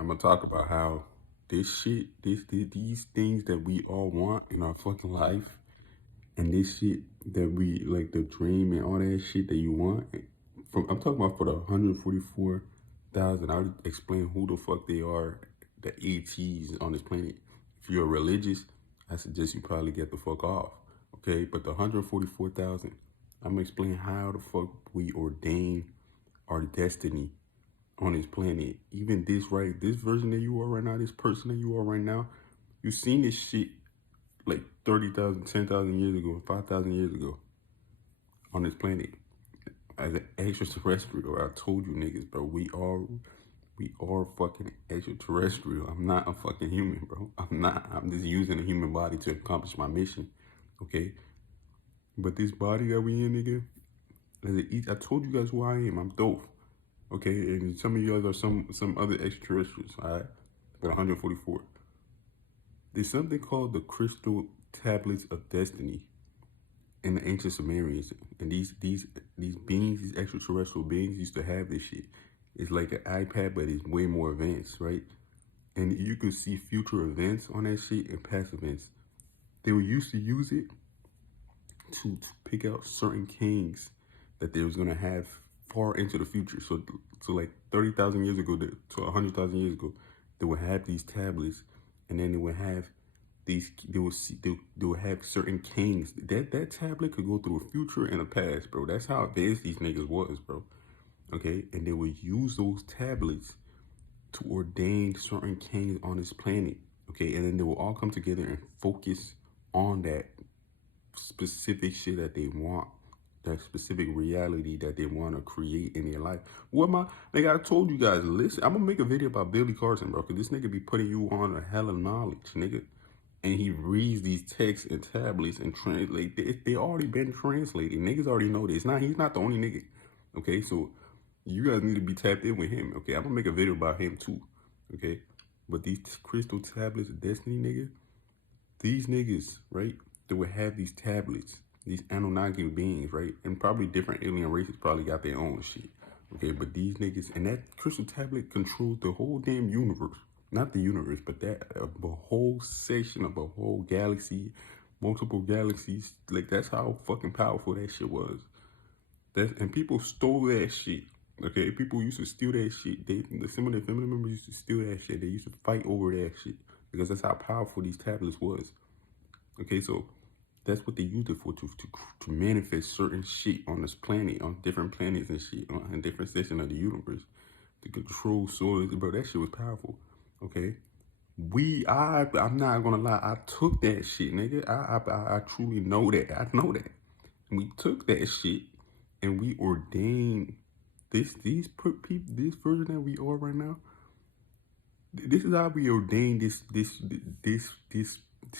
I'm gonna talk about how this shit, these things that we all want in our fucking life, and this shit that we like, the dream and all that shit that you want. I'm talking about for the 144,000. I'll explain who the fuck they are, the ETs on this planet. If you're religious, I suggest you probably get the fuck off. Okay, but the 144,000, I'm gonna explain how the fuck we ordain our destiny on this planet. Even this, right? This version that you are right now, this person that you are right now, you've seen this shit like 30,000, 10,000 years ago, 5,000 years ago on this planet. As an extraterrestrial, I told you niggas, bro, we are fucking extraterrestrial. I'm not a fucking human, bro. I'm not. I'm just using a human body to accomplish my mission, okay? But this body that we in, nigga, I told you guys who I am. I'm dope. Okay, and some of you guys are some other extraterrestrials, all right? But 144. There's something called the crystal tablets of destiny in the ancient Sumerians, and these beings, these extraterrestrial beings, used to have this shit. It's like an iPad, but it's way more advanced, right? And you can see future events on that shit and past events. They were used to use it to pick out certain kings that they was gonna have far into the future. So like 30,000 years ago to 100,000 years ago, they would have these tablets, and then they would have these. They would have certain kings. That tablet could go through a future and a past, bro. That's how advanced these niggas was, bro. Okay, and they would use those tablets to ordain certain kings on this planet. Okay, and then they will all come together and focus on that specific shit that they want, that specific reality that they want to create in their life. Nigga, I told you guys, listen, I'm gonna make a video about Billy Carson, bro, because this nigga be putting you on a hell of knowledge, nigga. And he reads these texts and tablets and translate. They already been translated. Niggas already know this. He's not the only nigga. Okay, so you guys need to be tapped in with him. Okay, I'm gonna make a video about him too. Okay, but these crystal tablets of destiny, nigga, these niggas, right? They would have these tablets, these Anunnaki beings, right? And probably different alien races probably got their own shit. Okay, but these niggas, and that crystal tablet controls the whole damn universe. Not the universe, but that a whole section of a whole galaxy, multiple galaxies. Like, that's how fucking powerful that shit was. And people stole that shit. Okay, people used to steal that shit. Some of their family members used to steal that shit. They used to fight over that shit because that's how powerful these tablets was. Okay, so that's what they used it for, to manifest certain shit on this planet, on different planets and shit, on different sections of the universe, to control souls. Bro, that shit was powerful. Okay, I'm not gonna lie, I took that shit, nigga. I truly know that. I know that. And we took that shit and we ordained this version that we are right now. This is how we ordain this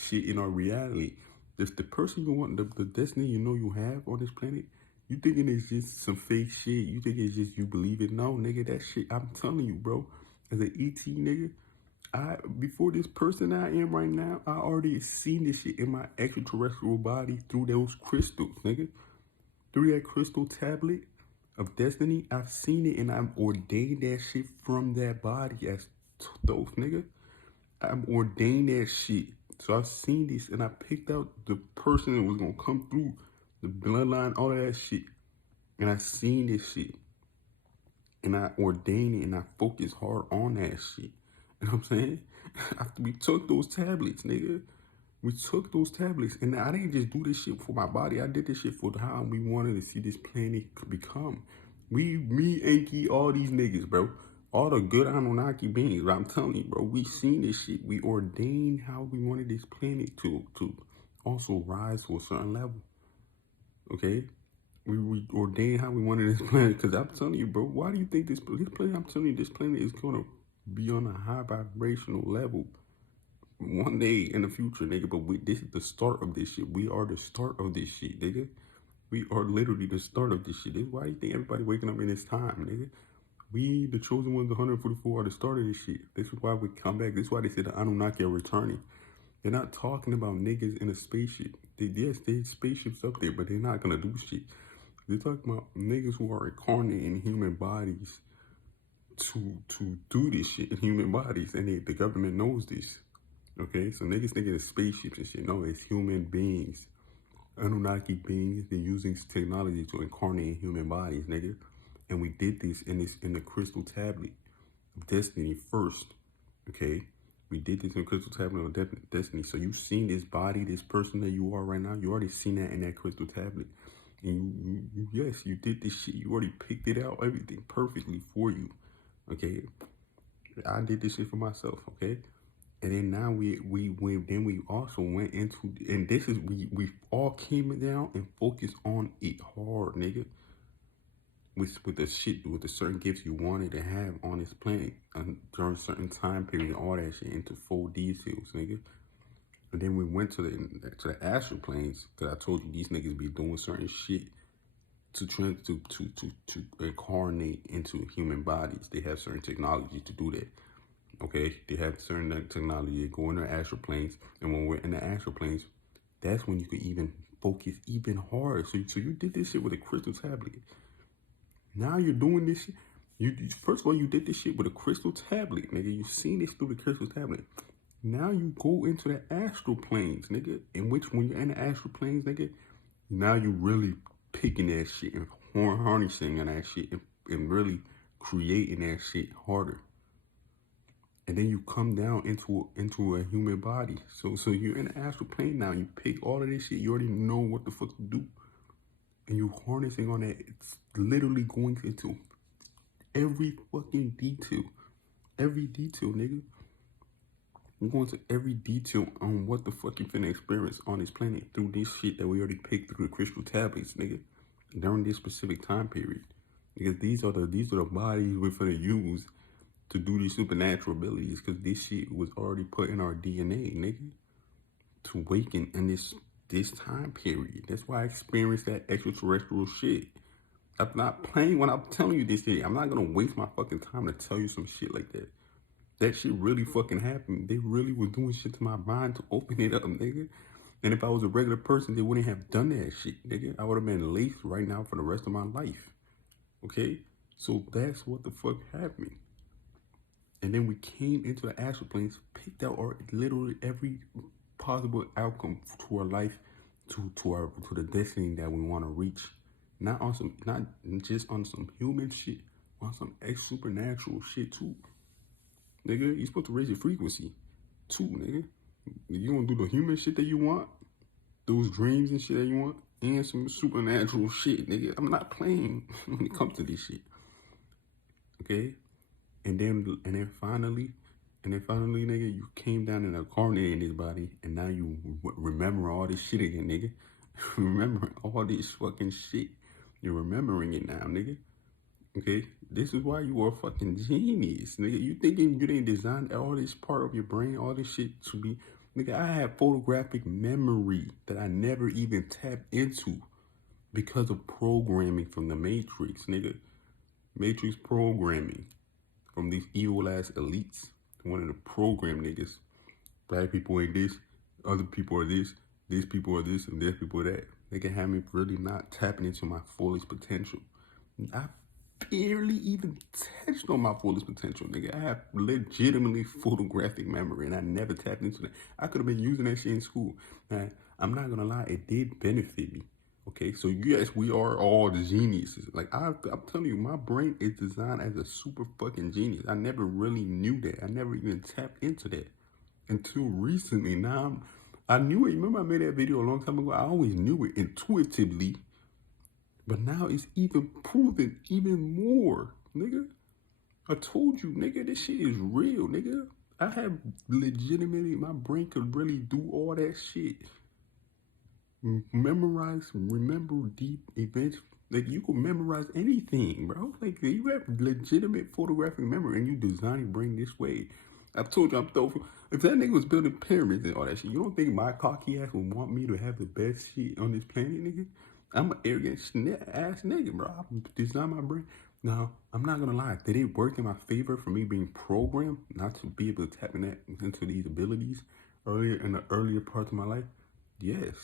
shit in our reality. If the person you want, the destiny you know you have on this planet, you thinking it's just some fake shit. You think it's just you believe it. No, nigga, that shit, I'm telling you, bro. As an ET, nigga, before this person I am right now, I already seen this shit in my extraterrestrial body through those crystals, nigga. Through that crystal tablet of destiny, I've seen it, and I've ordained that shit from that body as those, nigga. I'm ordained that shit. So I've seen this, and I picked out the person that was gonna come through the bloodline, all of that shit. And I seen this shit. And I ordained it, and I focused hard on that shit. You know what I'm saying? After we took those tablets, nigga. We took those tablets, and I didn't just do this shit for my body. I did this shit for how we wanted to see this planet become. Me, Enki, all these niggas, bro. All the good Anunnaki beings, bro. I'm telling you, bro. We seen this shit. We ordained how we wanted this planet to also rise to a certain level. Okay? We ordained how we wanted this planet. Because I'm telling you, bro, why do you think this planet, I'm telling you, this planet is going to be on a high vibrational level one day in the future, nigga. But this is the start of this shit. We are the start of this shit, nigga. We are literally the start of this shit. This is why you think everybody waking up in this time, nigga. We, the chosen ones, the 144, are the start of this shit. This is why we come back. This is why they say the Anunnaki are returning. They're not talking about niggas in a spaceship. Yes, there's spaceships up there, but they're not gonna do shit. They're talking about niggas who are incarnate in human bodies to do this shit in human bodies, and the government knows this. Okay, so niggas thinking it's spaceships and shit. No, it's human beings, Anunnaki beings. They're using technology to incarnate in human bodies, nigga. And we did this in the crystal tablet of destiny first. Okay, we did this in the crystal tablet of destiny. So you've seen this body, this person that you are right now. You already seen that in that crystal tablet. And yes, you did this shit. You already picked it out, everything perfectly for you. Okay, I did this shit for myself. Okay, and then now we also went into, and this is we all came down and focused on it hard, nigga. With the shit, with the certain gifts you wanted to have on this planet during a certain time period, all that shit into full details, nigga. And then we went to the astral planes, because I told you these niggas be doing certain shit to incarnate into human bodies. They have certain technology to do that. Okay, they have certain technology. They go in the astral planes, and when we're in the astral planes, that's when you can even focus even harder. So you did this shit with a crystal tablet. Now you're doing this shit. First of all, you did this shit with a crystal tablet, nigga. You seen this through the crystal tablet. Now you go into the astral planes, nigga. In which, when you're in the astral planes, nigga, now you really picking that shit and harnessing on that shit and really creating that shit harder. And then you come down into a human body. So you're in the astral plane now. You pick all of this shit. You already know what the fuck to do. And you harnessing on that. It's literally going into every fucking detail. Every detail, nigga. We're going to every detail on what the fuck you finna experience on this planet through this shit that we already picked through the crystal tablets, nigga. During this specific time period. Because these are the bodies we're finna use to do these supernatural abilities, because this shit was already put in our DNA, nigga, to awaken in this time period. That's why I experienced that extraterrestrial shit. I'm not playing when I'm telling you this shit. I'm not gonna waste my fucking time to tell you some shit like that. That shit really fucking happened. They really was doing shit to my mind to open it up, nigga. And if I was a regular person, they wouldn't have done that shit, nigga. I would have been laced right now for the rest of my life. Okay? So that's what the fuck happened. And then we came into the astral planes, picked out literally every possible outcome to our life, to the destiny that we want to reach. Not just on some human shit, on some supernatural shit too. Nigga, you're supposed to raise your frequency too, nigga. You gonna do the human shit that you want, those dreams and shit that you want, and some supernatural shit, nigga. I'm not playing when it comes to this shit. Okay? And then finally, nigga, you came down and incarnated in this body, and now you remember all this shit again, nigga. Remembering all this fucking shit. You're remembering it now, nigga. Okay? This is why you are a fucking genius, nigga. You thinking you didn't design all this part of your brain, all this shit to be... Nigga, I have photographic memory that I never even tapped into because of programming from the Matrix, nigga. Matrix programming. From these evil ass elites, one of the program niggas. Black people ain't this, other people are this, these people are this, and these people are that. They can have me really not tapping into my fullest potential. I barely even touched on my fullest potential, nigga. I have legitimately photographic memory, and I never tapped into that. I could have been using that shit in school. Now, I'm not gonna lie, it did benefit me. Okay, so yes, we are all geniuses. Like, I'm telling you, my brain is designed as a super fucking genius. I never really knew that. I never even tapped into that until recently. Now, I knew it. Remember I made that video a long time ago? I always knew it intuitively. But now it's even proven even more, nigga. I told you, nigga, this shit is real, nigga. I have legitimately, my brain could really do all that shit. Remember deep events. Like, you can memorize anything, bro. Like, you have legitimate photographic memory, and you design your brain this way. I told you, if that nigga was building pyramids and all that shit, you don't think my cocky ass would want me to have the best shit on this planet, nigga? I'm an arrogant ass nigga, bro. I design my brain. Now, I'm not gonna lie. Did it work in my favor for me being programmed not to be able to tap into these abilities in the earlier parts of my life? Yes.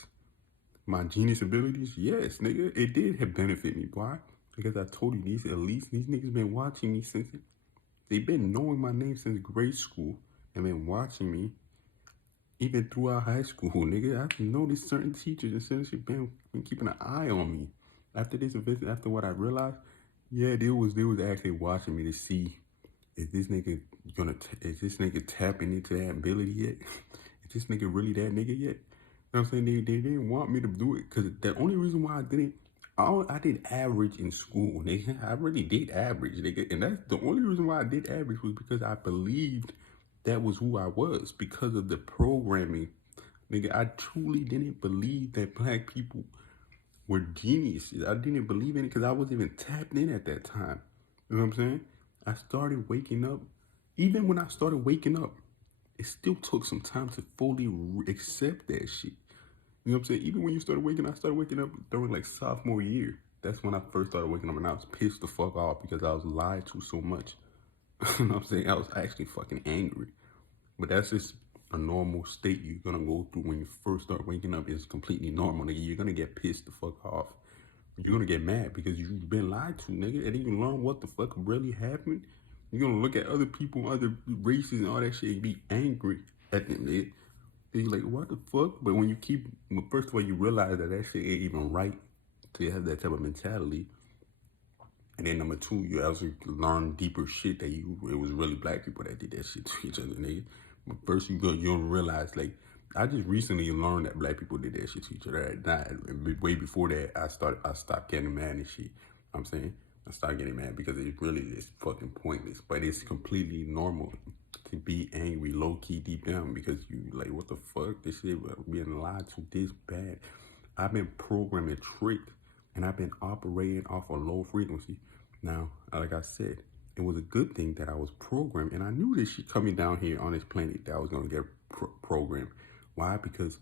My genius abilities? Yes, nigga. It did have benefit me. Why? Because I told you, these elites, these niggas been watching me since They've been knowing my name since grade school and been watching me even throughout high school, nigga. I've noticed certain teachers and certain shit been keeping an eye on me. After this event, after what I realized, yeah, they was actually watching me to see, is this nigga is this nigga tapping into that ability yet? Is this nigga really that nigga yet? You know what I'm saying? They didn't want me to do it because the only reason why I didn't, I did average in school, nigga. I really did average, nigga. And that's the only reason why I did average was because I believed that was who I was because of the programming. Nigga, I truly didn't believe that black people were geniuses. I didn't believe in it because I wasn't even tapped in at that time. You know what I'm saying? I started waking up. Even when I started waking up, it still took some time to fully accept that shit. You know what I'm saying? Even when you started waking up, I started waking up during like sophomore year. That's when I first started waking up, and I was pissed the fuck off because I was lied to so much. You know what I'm saying? I was actually fucking angry. But that's just a normal state you're gonna go through when you first start waking up. It's completely normal, nigga. You're gonna get pissed the fuck off. You're gonna get mad because you've been lied to, nigga. And then you learn what the fuck really happened. You're gonna look at other people, other races and all that shit and be angry at them, nigga. Then you're like, what the fuck? But when you keep, first of all, you realize that shit ain't even right to have that type of mentality. And then number two, you also learn deeper shit that it was really black people that did that shit to each other, nigga. But first you don't realize, like, I just recently learned that black people did that shit to each other. Way before that, I stopped getting mad and shit. You know what I'm saying? I started getting mad because it really is fucking pointless. But it's completely normal to be angry low-key deep down because you like, what the fuck? This shit being lied to this bad. I've been programmed and tricked, and I've been operating off a low frequency. Now, like I said, it was a good thing that I was programmed, and I knew this shit coming down here on this planet that I was going to get programmed. Why? Because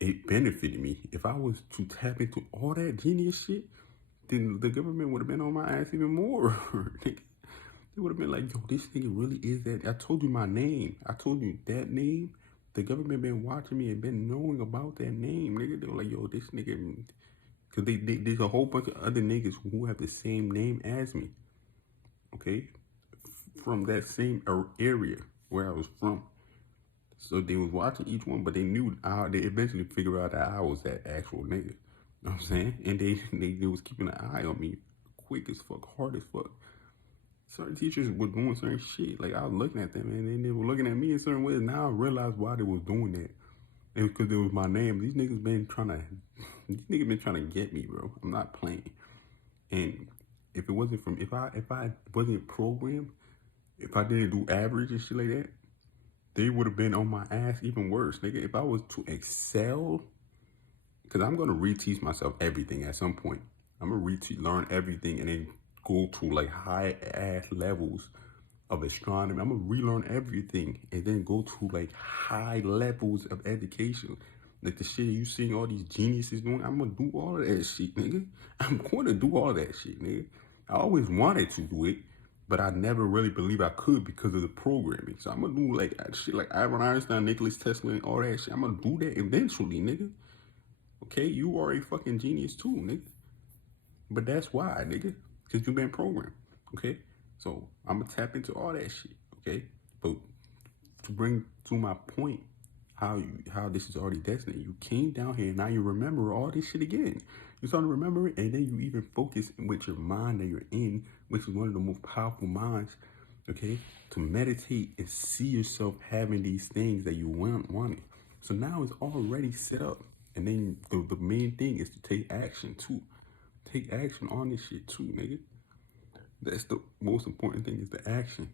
it benefited me. If I was to tap into all that genius shit, then the government would have been on my ass even more. They would have been like, yo, this nigga really is that. I told you my name. I told you that name. The government been watching me and been knowing about that name, nigga. They were like, yo, this nigga, because there's a whole bunch of other niggas who have the same name as me, okay? From that same area where I was from. So they was watching each one, but they knew, they eventually figured out that I was that actual nigga. You know what I'm saying? And they was keeping an eye on me quick as fuck, hard as fuck. Certain teachers were doing certain shit. Like, I was looking at them, and then they were looking at me in certain ways. Now I realized why they was doing that. It was because it was my name. These niggas been trying to get me, bro. I'm not playing. And if it wasn't from, if I wasn't programmed, if I didn't do average and shit like that, they would have been on my ass even worse, nigga. If I was to excel, because I'm gonna reteach myself everything at some point. I'm gonna learn everything and then go to like high ass levels of astronomy. I'm gonna relearn everything and then go to like high levels of education. Like the shit you seeing all these geniuses doing, I'm gonna do all of that shit, nigga. I'm gonna do all that shit, nigga. I always wanted to do it, but I never really believed I could because of the programming. So I'm gonna do like shit like Albert Einstein, Nikola Tesla, and all that shit. I'm gonna do that eventually, nigga. Okay, you are a fucking genius too, nigga. But that's why, nigga, because you've been programmed, okay? So I'm gonna tap into all that shit, okay? But to bring to my point, how this is already destined. You came down here and now you remember all this shit again. You start to remember it, and then you even focus with your mind that you're in, which is one of the most powerful minds, okay? To meditate and see yourself having these things that you wanted. So now it's already set up. And then the main thing is to take action too. Take action on this shit too, nigga. That's the most important thing is the action.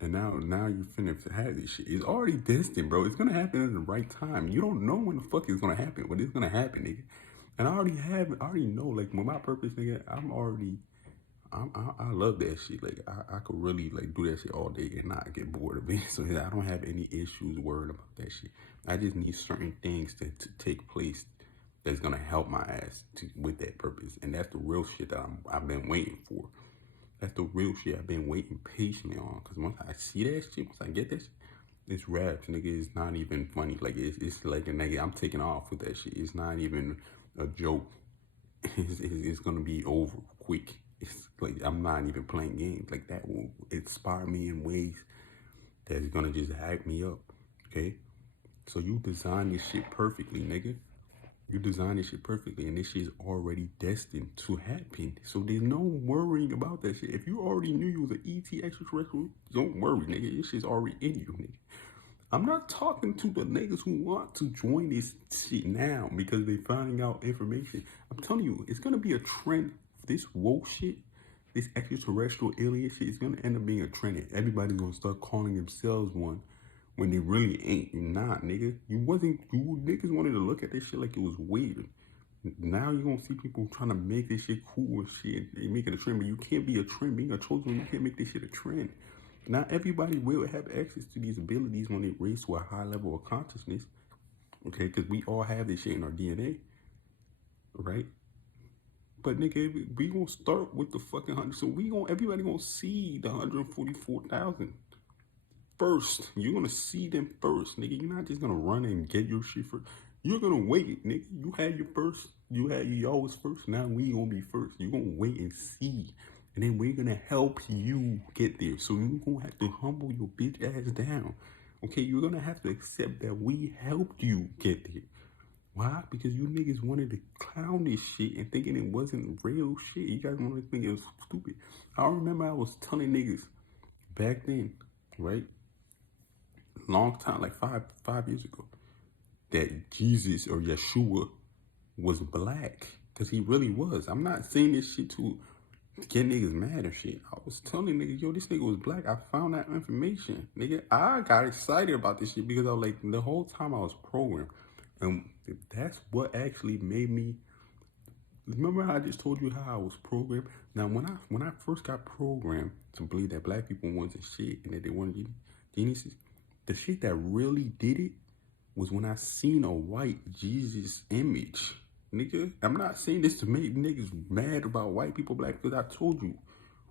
And now you finna have this shit. It's already destined, bro. It's gonna happen at the right time. You don't know when the fuck it's gonna happen, but it's gonna happen, nigga. And I already know, like, with my purpose, nigga, I love that shit. Like, I could really, like, do that shit all day and not get bored of it. So I don't have any issues worrying about that shit. I just need certain things to take place that's gonna help my ass with that purpose. And that's the real shit that I've been waiting for. That's the real shit I've been waiting patiently on. Because once I see that shit, once I get that shit, it's raps, nigga. It's not even funny. Like, it's like a nigga, I'm taking off with that shit. It's not even a joke. It's gonna be over quick. It's like I'm not even playing games. Like that will inspire me in ways that's gonna just hype me up. Okay? So you design this shit perfectly, nigga. You design this shit perfectly, and this shit is already destined to happen. So there's no worrying about that shit. If you already knew you was an ET extraterrestrial, don't worry, nigga. This shit's already in you, nigga. I'm not talking to the niggas who want to join this shit now because they finding out information. I'm telling you, it's gonna be a trend. This woke shit, this extraterrestrial alien shit is gonna end up being a trend. And everybody's gonna start calling themselves one when they really ain't. You're not, nigga. You niggas wanted to look at this shit like it was weird. Now you're gonna see people trying to make this shit cool and shit. They make it a trend, but you can't be a trend. Being a chosen, you can't make this shit a trend. Not everybody will have access to these abilities when they raise to a high level of consciousness, okay? Because we all have this shit in our DNA, right? But nigga, we gonna start with the fucking 100. So everybody gonna see the 144,000 first. You're gonna see them first, nigga. You're not just gonna run and get your shit first. You're gonna wait, nigga. You had your first. You always first. Now we gonna be first. You're gonna wait and see. And then we're gonna help you get there. So you're gonna have to humble your bitch ass down. Okay, you're gonna have to accept that we helped you get there. Why? Because you niggas wanted to clown this shit and thinking it wasn't real shit. You guys wanted to think it was stupid. I remember I was telling niggas back then, right? Long time, like five years ago, that Jesus or Yeshua was black. Because he really was. I'm not saying this shit to get niggas mad or shit. I was telling niggas, yo, this nigga was black. I found that information. Nigga, I got excited about this shit because I was like, the whole time I was programmed. And that's what actually made me, remember how I just told you how I was programmed? Now, when I first got programmed to believe that black people wasn't shit and that they weren't geniuses, the shit that really did it was when I seen a white Jesus image. Nigga, I'm not saying this to make niggas mad about white people, black, because I told you,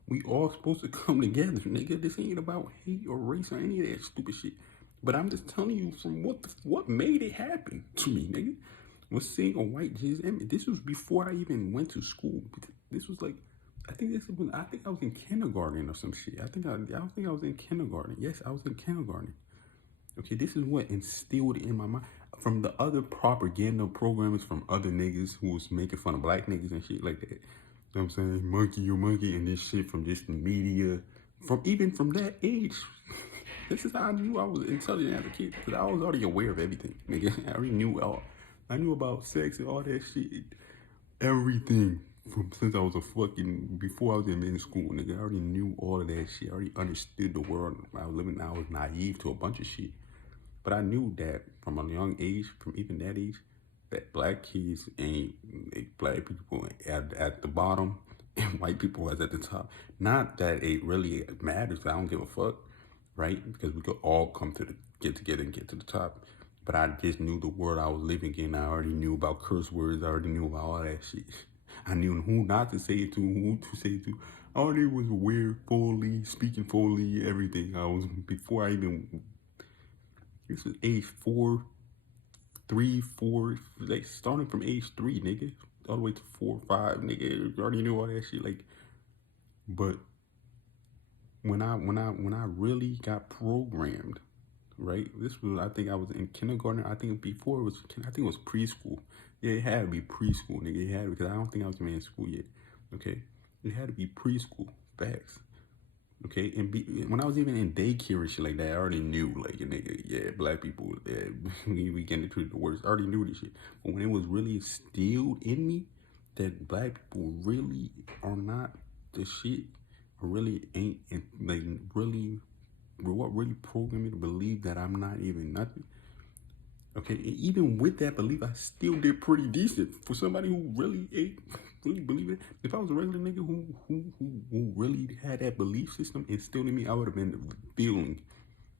we all supposed to come together, nigga. This ain't about hate or race or any of that stupid shit. But I'm just telling you from what made it happen to me, nigga, was seeing a white Jesus image. This was before I even went to school. This was like, I think I was in kindergarten or some shit. I think I was in kindergarten. Yes, I was in kindergarten. Okay, this is what instilled in my mind from the other propaganda programmers from other niggas who was making fun of black niggas and shit like that. You know what I'm saying? Monkey, you monkey, and this shit from just the media. Even from that age, this is how I knew I was intelligent as a kid, because I was already aware of everything, nigga. I already knew I knew about sex and all that shit. Everything from since I was before I was in middle school, nigga. I already knew all of that shit. I already understood the world I was living. I was naive to a bunch of shit. But I knew that from a young age, from even that age, that black kids ain't black people at the bottom and white people was at the top. Not that it really matters. I don't give a fuck, right? Because we could all get together and get to the top. But I just knew the world I was living in. I already knew about curse words. I already knew about all that shit. I knew who not to say it to, who to say it to. I already was aware fully, speaking fully, everything. Before I even. This was age 3, 4, like starting from age 3, nigga, all the way to 4, 5, nigga. You already knew all that shit, like. But when I really got programmed, right? This was, I think I was in kindergarten. I think it was preschool. Yeah, it had to be preschool, nigga. It had to, because I don't think I was even in school yet. Okay, it had to be preschool. Facts. Okay, and when I was even in daycare and shit like that, I already knew, like, nigga, yeah, black people, yeah, we getting treated the worst. I already knew this shit. But when it was really instilled in me that black people really are not the shit, or really ain't, and like, what really programmed me to believe that I'm not even nothing. Okay, and even with that belief, I still did pretty decent for somebody who really believe it. If I was a regular nigga who really had that belief system instilled in me, I would have been feeling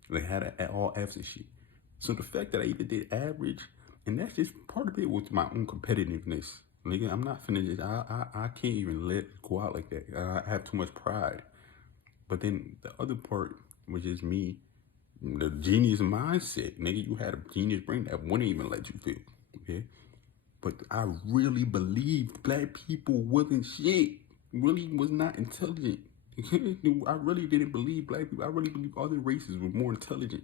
like had all F's and shit. So the fact that I even did average, and that's just part of it was my own competitiveness. Nigga, I'm not finna just, I can't even let it go out like that. I have too much pride. But then the other part was just me, the genius mindset. Nigga, you had a genius brain that wouldn't even let you feel, okay? But I really believed black people wasn't shit. really was not intelligent. I really didn't believe black people. I really believe other races were more intelligent.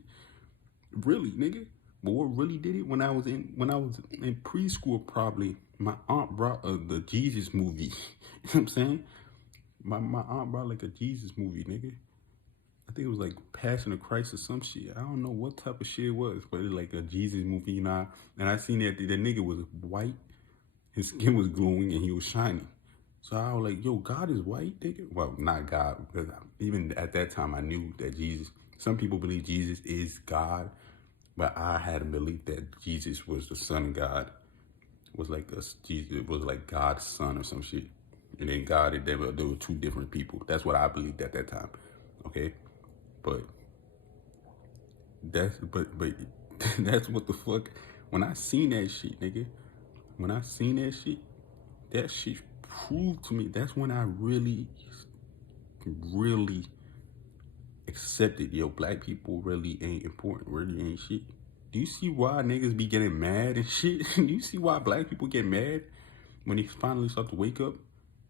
Really, nigga. But what really did it when I was in preschool, probably my aunt brought the Jesus movie. You know what I'm saying? My aunt brought like a Jesus movie, nigga. I think it was like Passion of Christ or some shit. I don't know what type of shit it was, but it was like a Jesus movie, you know. And I seen that nigga was white, his skin was glowing, and he was shining. So I was like, yo, God is white, nigga. Well, not God, because even at that time I knew that Jesus. Some people believe Jesus is God, but I had a belief that Jesus was the Son of God. Was like Jesus was like God's son or some shit. And then God, there were two different people. That's what I believed at that time. Okay, but but that's what the fuck. When I seen that shit, nigga, when I seen that shit proved to me. That's when I really accepted, yo, black people really ain't important, really ain't shit. Do you see why niggas be getting mad and shit? Do you see why black people get mad when they finally start to wake up?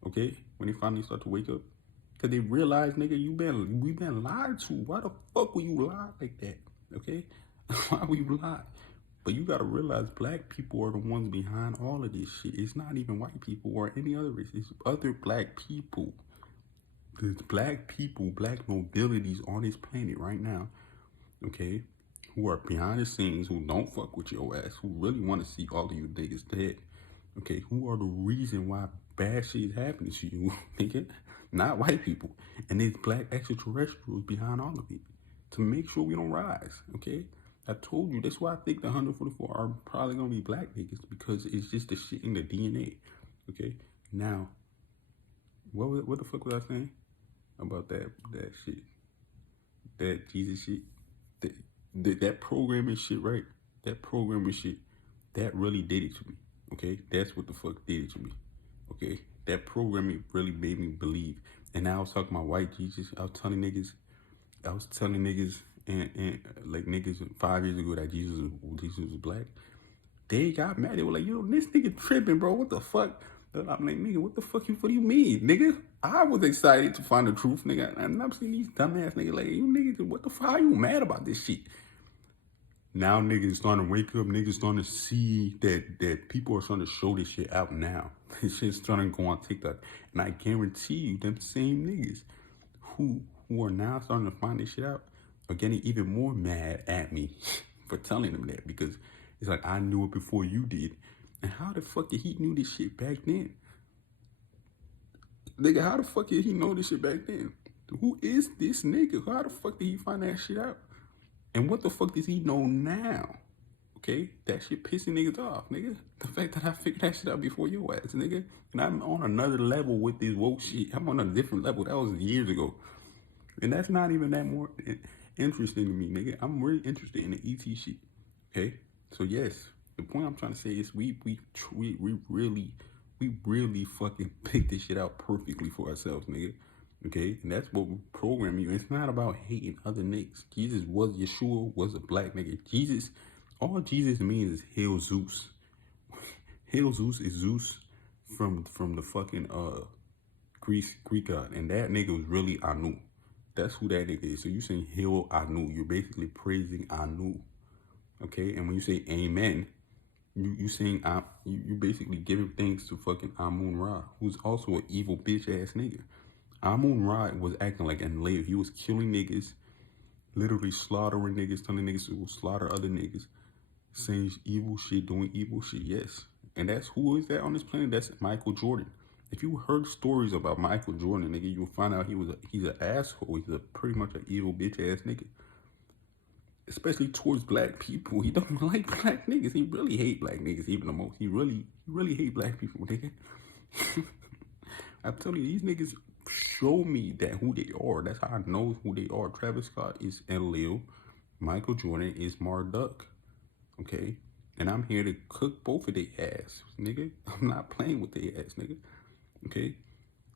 Okay, when they finally start to wake up, cause they realize, nigga, we been lied to. Why the fuck will you lie like that? Okay, why will you lie? But you gotta realize, black people are the ones behind all of this shit. It's not even white people or any other race. It's other black people. There's black people, black nobilities on this planet right now, okay, who are behind the scenes, who don't fuck with your ass, who really want to see all of you niggas dead, okay, who are the reason why bad shit is happening to you, nigga, not white people. And there's black extraterrestrials behind all of it to make sure we don't rise, okay? I told you, that's why I think the 144 are probably gonna be black niggas, because it's just the shit in the DNA, okay? Now, what the fuck was I saying about that shit, that Jesus shit, that programming shit, right? That programming shit, that really did it to me. Okay, that's what the fuck did it to me. Okay, that programming really made me believe. And now I was talking about white Jesus. I was telling niggas, and like niggas 5 years ago that Jesus was black. They got mad. They were like, yo, this nigga tripping, bro. What the fuck? I'm like, nigga, what do you mean, nigga? I was excited to find the truth, nigga. And I'm seeing these dumbass niggas like, you niggas, what the fuck? How you mad about this shit? Now niggas starting to wake up. Niggas starting to see that people are starting to show this shit out now. This shit's starting to go on TikTok. And I guarantee you, them same niggas who are now starting to find this shit out are getting even more mad at me for telling them that, because it's like, I knew it before you did. And how the fuck did he knew this shit back then? Nigga, how the fuck did he know this shit back then? Who is this nigga? How the fuck did he find that shit out? And what the fuck does he know now? Okay? That shit pissing niggas off, nigga. The fact that I figured that shit out before your ass, nigga. And I'm on another level with this woke shit. I'm on a different level. That was years ago. And that's not even that more interesting to me, nigga. I'm really interested in the ET shit. Okay? So yes, the point I'm trying to say is we really fucking picked this shit out perfectly for ourselves, nigga. Okay, and that's what we program you. It's not about hating other niggas. Yeshua was a black nigga. Jesus, all Jesus means is Hail Zeus. Hail Zeus is Zeus from the fucking Greek god, and that nigga was really Anu. That's who that nigga is. So you saying Hail Anu, you're basically praising Anu. Okay, and when you say Amen, you saying you basically giving thanks to fucking Amun Ra, who's also an evil bitch ass nigga. Amun Ra was acting like an enslave. He was killing niggas, literally slaughtering niggas, telling niggas to slaughter other niggas, saying evil shit, doing evil shit. Yes, and that's who is that on this planet? That's Michael Jordan. If you heard stories about Michael Jordan, nigga, you'll find out he's an asshole. He's pretty much an evil bitch ass nigga. Especially towards black people. He don't like black niggas. He really hate black niggas even the most. He really hate black people, nigga. I'm telling you, these niggas show me that who they are. That's how I know who they are. Travis Scott is Enlil. Michael Jordan is Marduk. Okay? And I'm here to cook both of their ass, nigga. I'm not playing with their ass, nigga. Okay?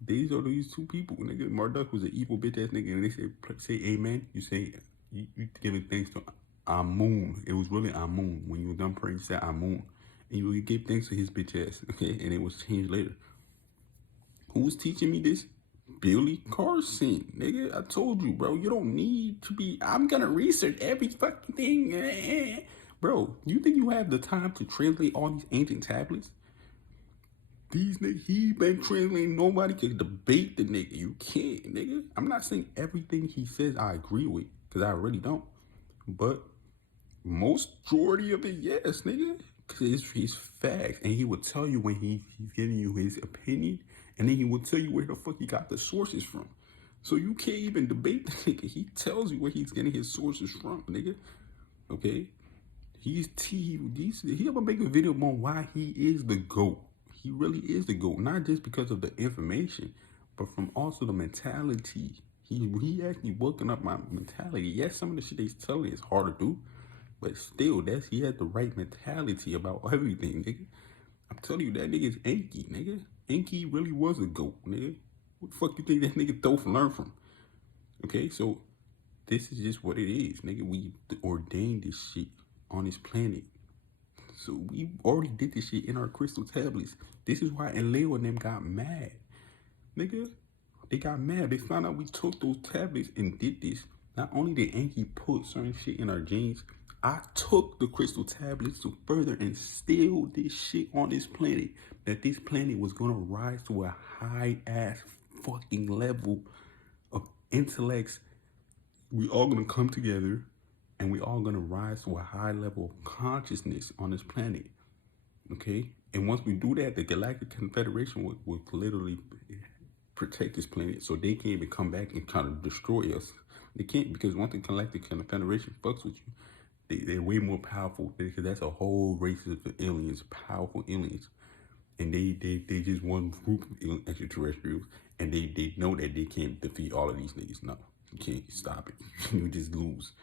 These are these two people, nigga. Marduk was an evil bitch ass nigga. And they say amen. You say, you giving thanks to Amun. It was really Amun. When you were done praying, you said Amun. And you give thanks to his bitch ass. Okay? And it was changed later. Who's teaching me this? Billy Carson, nigga. I told you, bro. You don't need to be. I'm gonna research every fucking thing, bro. You think you have the time to translate all these ancient tablets? These niggas, he been translating. Nobody can debate the nigga. You can't, nigga. I'm not saying everything he says I agree with, because I really don't. But majority of it, yes, nigga. Because it's facts. And he will tell you when he's giving you his opinion. And then he will tell you where the fuck he got the sources from. So you can't even debate the nigga. He tells you where he's getting his sources from, nigga. Okay? He ever make a video on why he is the GOAT. He really is the GOAT. Not just because of the information, but from also the mentality. He actually woken up my mentality. Yes, some of the shit he's telling is hard to do. But still, he had the right mentality about everything, nigga. I'm telling you, that nigga's Enki, nigga. Enki really was a GOAT, nigga. What the fuck you think that nigga Thoth learned from? Okay, so this is just what it is, nigga. We ordained this shit on this planet. So we already did this shit in our crystal tablets. This is why Leo and them got mad, nigga. They got mad. They found out we took those tablets and did this. Not only did Enki put certain shit in our genes, I took the crystal tablets to further instill this shit on this planet. That this planet was gonna rise to a high ass fucking level of intellects. We all gonna come together and we all gonna rise to a high level of consciousness on this planet. Okay? And once we do that, the Galactic Confederation would literally protect this planet so they can't even come back and try to destroy us. They can't, because once the Galactic Confederation fucks with you, they're way more powerful, because that's a whole race of aliens, powerful aliens. And they just one group of extraterrestrials, and they know that they can't defeat all of these niggas. No, you can't stop it. You just lose.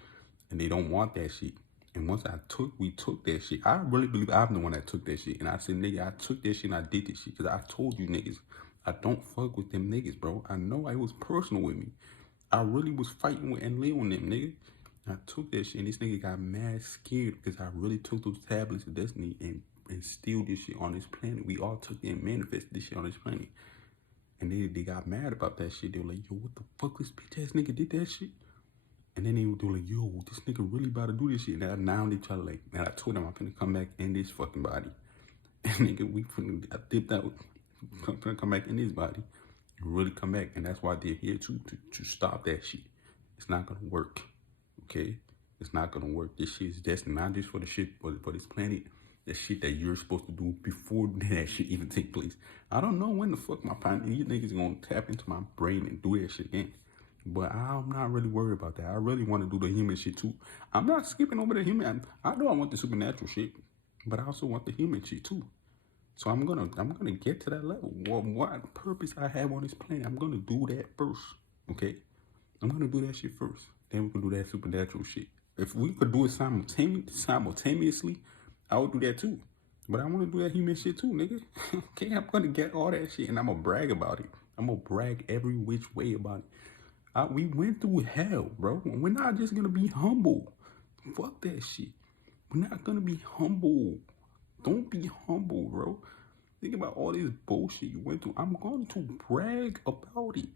And they don't want that shit. And once we took that shit, I really believe I'm the one that took that shit. And I said, nigga, I took that shit and I did this shit. Because I told you niggas, I don't fuck with them niggas, bro. I know it was personal with me. I really was fighting with Enlil and them, nigga. I took that shit and this nigga got mad scared because I really took those tablets of destiny and instilled this shit on this planet. We all took it and manifested this shit on this planet. And they got mad about that shit. They were like, yo, what the fuck, this bitch ass nigga did that shit? And then they were like, yo, this nigga really about to do this shit. And now they try to like, and I told them I'm finna come back in this fucking body. And nigga, I dipped out, finna come back in this body. And really come back. And that's why they're here to stop that shit. It's not gonna work. Okay? It's not gonna work. This shit is destined not just for the shit, but for this planet. The shit that you're supposed to do before that shit even take place. I don't know when the fuck my partner, these niggas gonna tap into my brain and do that shit again. But I'm not really worried about that. I really want to do the human shit too. I'm not skipping over the human. I know I want the supernatural shit, but I also want the human shit too. So I'm gonna get to that level. What purpose I have on this planet, I'm gonna do that first. Okay? I'm gonna do that shit first. Then we can do that supernatural shit. If we could do it simultaneously, I would do that too. But I want to do that human shit too, nigga. Okay, I'm gonna get all that shit and I'm gonna brag about it. I'm gonna brag every which way about it. We went through hell, bro. We're not just gonna be humble. Fuck that shit. We're not gonna be humble. Don't be humble, bro. Think about all this bullshit you went through. I'm going to brag about it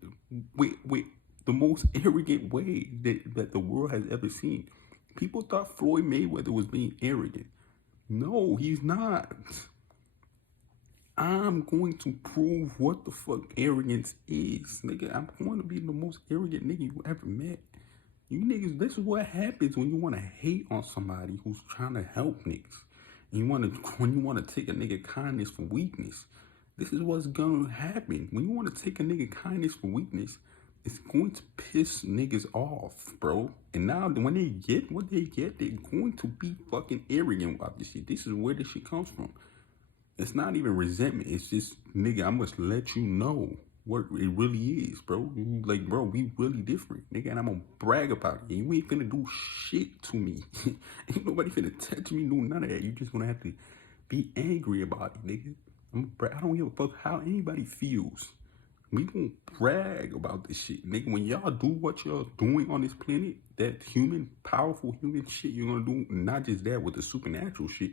with the most arrogant way that the world has ever seen. People thought Floyd Mayweather was being arrogant. No, he's not. I'm going to prove what the fuck arrogance is, nigga. I'm going to be the most arrogant nigga you ever met. You niggas, this is what happens when you want to hate on somebody who's trying to help niggas. And when you want to take a nigga kindness for weakness. This is what's gonna happen. When you want to take a nigga kindness for weakness, it's going to piss niggas off, bro. And now when they get what they get, they're going to be fucking arrogant about this shit. This is where this shit comes from. It's not even resentment. It's just, nigga, I must let you know what it really is, bro. Like, bro, we really different, nigga, and I'm gonna brag about it. You ain't finna do shit to me. Ain't nobody finna touch me, do none of that. You just gonna have to be angry about it, nigga. I don't give a fuck how anybody feels. We gonna brag about this shit, nigga. When y'all do what y'all doing on this planet, that human, powerful human shit you're gonna do, not just that with the supernatural shit,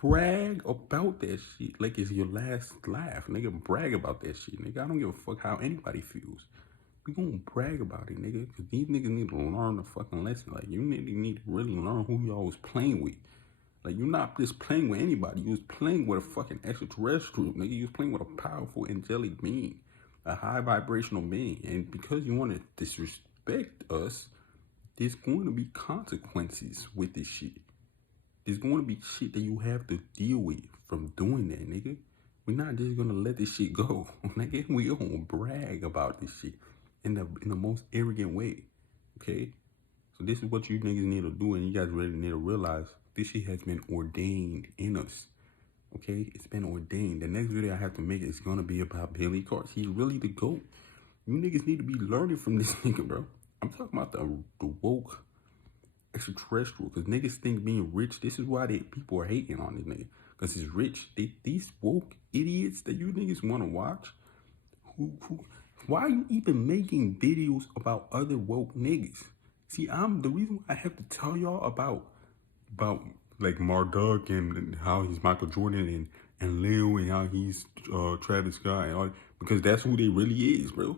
brag about that shit like it's your last laugh, nigga. Brag about that shit, nigga. I don't give a fuck how anybody feels. We gonna brag about it, nigga, because these niggas need to learn the fucking lesson. Like, you need to really learn who y'all was playing with. Like, you're not just playing with anybody. You was playing with a fucking extraterrestrial, nigga. You was playing with a powerful angelic being, a high vibrational being. And because you want to disrespect us, there's going to be consequences with this shit. There's going to be shit that you have to deal with from doing that, nigga. We're not just gonna let this shit go, nigga. We gonna brag about this shit in the most arrogant way, okay? So this is what you niggas need to do, and you guys really need to realize this shit has been ordained in us, okay? It's been ordained. The next video I have to make is gonna be about Billy Carter. He's really the GOAT. You niggas need to be learning from this nigga, bro. I'm talking about the woke extraterrestrial, because niggas think being rich, this is why people are hating on this nigga, because he's rich. These woke idiots that you niggas want to watch, why are you even making videos about other woke niggas? See, I'm the reason why I have to tell y'all about like Marduk and how he's Michael Jordan and Lil and how he's Travis Scott and all, because that's who they really is, bro.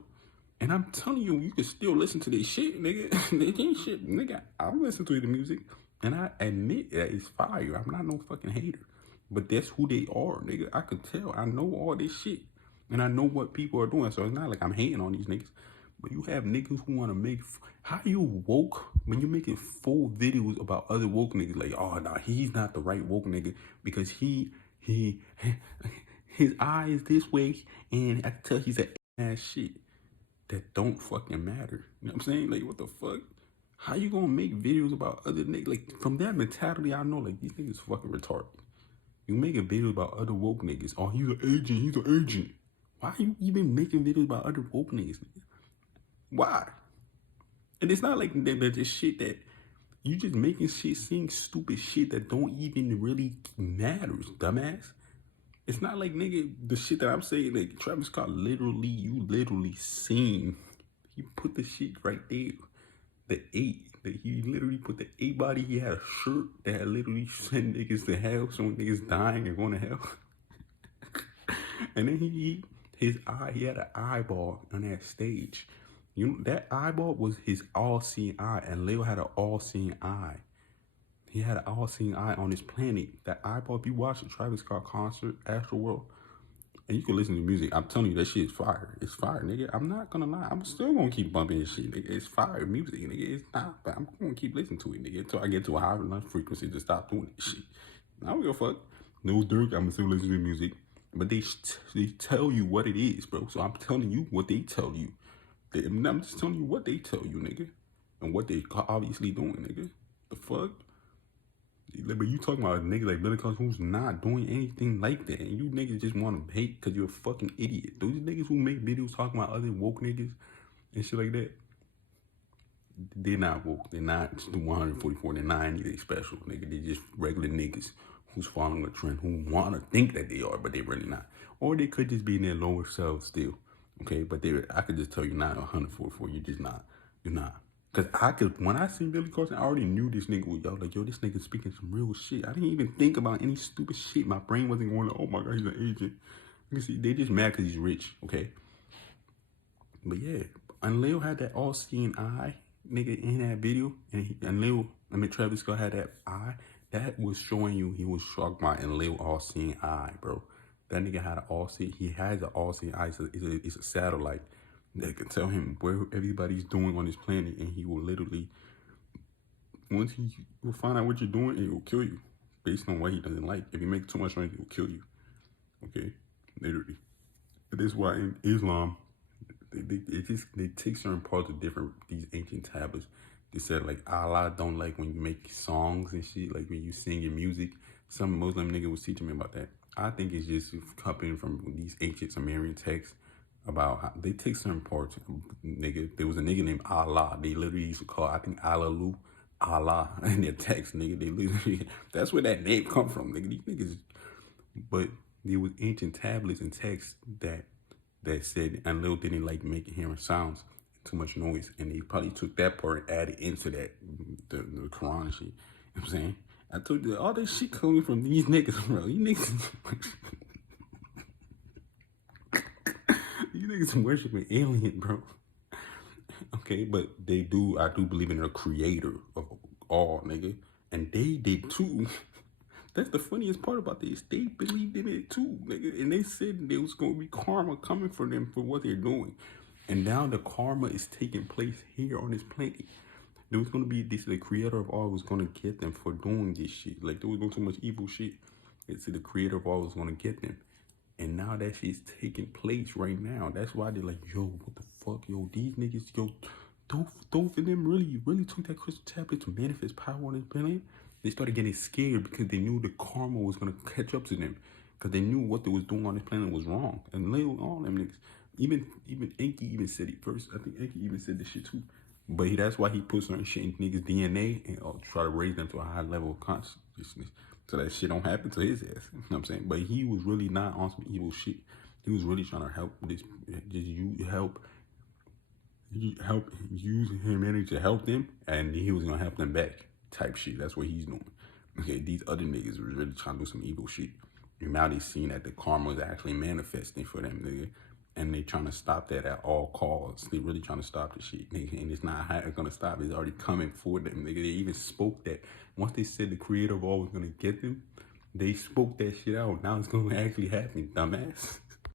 And I'm telling you, you can still listen to this shit, nigga. They ain't shit, nigga. I'm listening to the music, and I admit that it's fire. I'm not no fucking hater, but that's who they are, nigga. I could tell. I know all this shit. And I know what people are doing, so it's not like I'm hating on these niggas. But you have niggas who want to make... How you woke when you're making full videos about other woke niggas? Like, oh, nah, he's not the right woke nigga because his eye is this way, and I can tell he's an ass shit. That don't fucking matter. You know what I'm saying? Like, what the fuck? How you gonna make videos about other niggas? Like, from that mentality, I know, like, these niggas fucking retarded. You making videos about other woke niggas. Oh, he's an agent. Why are you even making videos about other woke niggas? Why? And it's not like that this shit that you just making shit, seeing stupid shit that don't even really matters, dumbass. It's not like, nigga, the shit that I'm saying, like, Travis Scott you literally seen. He put the shit right there. He literally put the 8 body. He had a shirt that literally sent niggas to hell, showing niggas dying and going to hell. And then he had an eyeball on that stage. You know, that eyeball was his all-seeing eye, and Leo had an all-seeing eye. He had an all-seeing eye on his planet. That eyeball, if you watch the Travis Scott concert, Astral World, and you can listen to music, I'm telling you, that shit is fire. It's fire, nigga. I'm not gonna lie. I'm still gonna keep bumping this shit, nigga. It's fire music, nigga. It's not, but I'm gonna keep listening to it, nigga, until I get to a high enough frequency to stop doing this shit. I don't give a fuck. No Dirk, I'm still listening to music. But they tell you what it is, bro. So I'm telling you what they tell you. I'm just telling you what they tell you, nigga. And what they obviously doing, nigga. The fuck? But you talking about a nigga like Billy Carter who's not doing anything like that. And you niggas just want to hate because you're a fucking idiot. Those niggas who make videos talking about other woke niggas and shit like that, they're not woke. They're not 144. They're not anything special, nigga. They're just regular niggas who's following a trend, who want to think that they are, but they really not. Or they could just be in their lower selves still, okay? But I could just tell you not 144. You're just not. You're not. Because when I seen Billy Carson, I already knew this nigga was, y'all like, yo, this nigga speaking some real shit. I didn't even think about any stupid shit. My brain wasn't going like, oh my God, he's an agent. You see, they just mad because he's rich, okay? But yeah, and Leo had that all-seeing eye, nigga, in that video. And Travis Scott had that eye. That was showing you he was shocked by and Leo all-seeing eye, bro. That nigga had an all-seeing, he has an all-seeing eye. It's a satellite that can tell him where everybody's doing on this planet, and he will literally, once he will find out what you're doing, he will kill you based on what he doesn't like. If you make too much noise, he will kill you. Okay, literally. But this is why in Islam, they take certain parts of these ancient tablets. They said like Allah don't like when you make songs and shit, like when you sing your music. Some Muslim nigga was teaching me about that. I think it's just coming from these ancient Sumerian texts about how they take certain parts. Nigga, there was a nigga named Allah. They literally used to call, I think, Allah in their text, nigga. They literally, that's where that name come from, nigga. These niggas, but there was ancient tablets and texts that said, and Lil didn't like hearing sounds, too much noise, and they probably took that part and added into that, the Quran and shit. You know what I'm saying? I told you all this shit coming from these niggas, bro. You niggas, you niggas worshiping alien, bro. Okay, but I do believe in a creator of all, nigga. And they did too. That's the funniest part about this. They believed in it too, nigga. And they said there was going to be karma coming for them for what they're doing. And now the karma is taking place here on this planet. There was going to be this, the creator of all was going to get them for doing this shit. Like, they was doing so much evil shit. It's the creator of all was going to get them. And now that shit's taking place right now. That's why they're like, yo, what the fuck, yo, these niggas, yo, Dove and them really took that crystal tablet to manifest power on this planet. They started getting scared because they knew the karma was gonna catch up to them. Because they knew what they was doing on this planet was wrong. And later on, them niggas, even Enki even said it first. I think Enki even said this shit too. But that's why he put certain shit in niggas' DNA and try to raise them to a high level of consciousness. So that shit don't happen to his ass. You know what I'm saying? But he was really not on some evil shit. He was really trying to help use humanity to help them, and he was gonna help them back type shit. That's what he's doing. Okay, these other niggas was really trying to do some evil shit. And now they seen that the karma is actually manifesting for them, nigga. And they trying to stop that at all costs. They really trying to stop the shit, nigga. And it's not how it's gonna stop. It's already coming for them, nigga. They even spoke that. Once they said the creator of all was gonna get them, they spoke that shit out. Now it's gonna actually happen, dumbass.